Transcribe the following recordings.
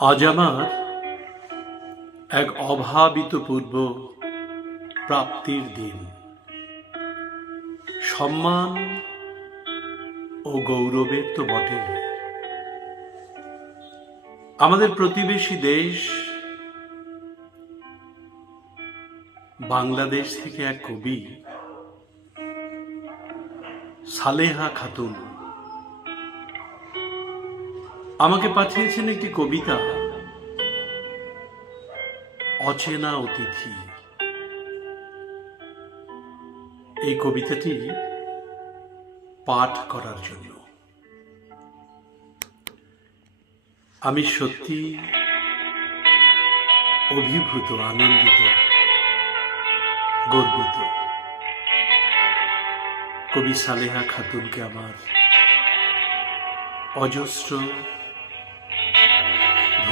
আজ আমার এক অভাবিত পূর্ব প্রাপ্তির দিন। সম্মান ও গৌরবের তো বটে আমাদের প্রতিবেশী দেশ বাংলাদেশ থেকে এক কবি, সালেহা খাতুন। আমাকে পাঠিয়েছেন একটি কবিতা। অচেনা অতিথি। এই কবিতাটি পাঠ করার জন্য। আমি সত্যি অভিভূত, আনন্দিত, গর্বিত। কবি সালেহা খাতুনকে আমার অজস্র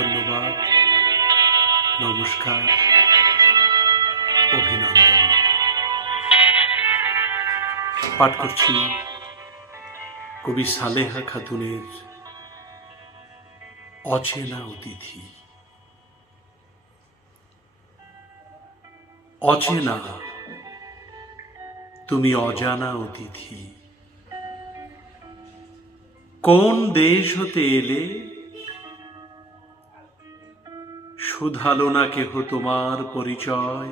ধন্যবাদ। নমস্কার। অভিনন্দন। পাঠ করছি কবি সালেহা খাতুনের অচেনা অতিথি। অচেনা, তুমি অজানা অতিথি। কোন দেশ হতে এলে শুধালো না কেহ তোমার পরিচয়?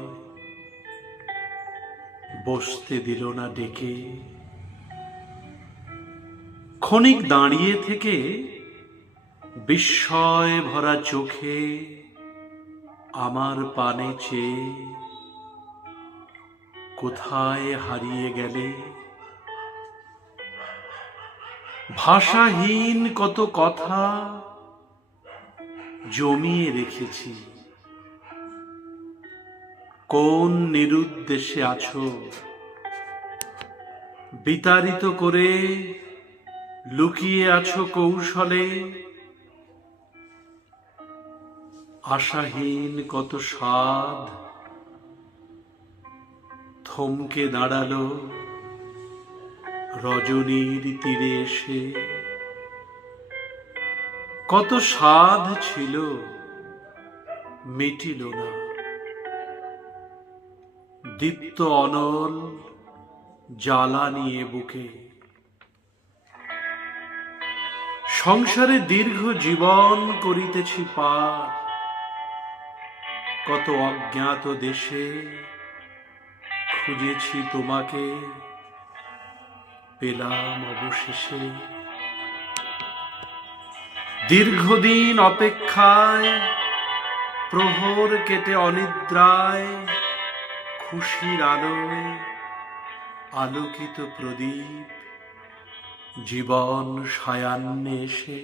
বসতে দিল না ডেকে। ক্ষণিক দাঁড়িয়ে থেকে বিস্ময় ভরা চোখে আমার পানে চেয়ে। কোথায় হারিয়ে গেলে? ভাষাহীন কত কথা জমিয়ে রেখেছি। কোন নিরুদ্দেশে আছো? বিতাড়িত করে লুকিয়ে আছো কৌশলে? আশাহীন কত স্বাদ থমকে দাঁড়াল রজনীর তীরে এসে। কত স্বাদ ছিল, মিটিল না। দীপ্ত অনল জ্বালা নিয়ে বুকে। সংসারে দীর্ঘ জীবন করিতেছি পার। কত অজ্ঞাত দেশে খুঁজেছি তোমাকে, পেলাম অবশেষে। দীর্ঘদিন অপেক্ষায় প্রহর কেটে অনিদ্রায় খুশির আলোয় আলোকিত প্রদীপ জীবন সায়ান্নে এসে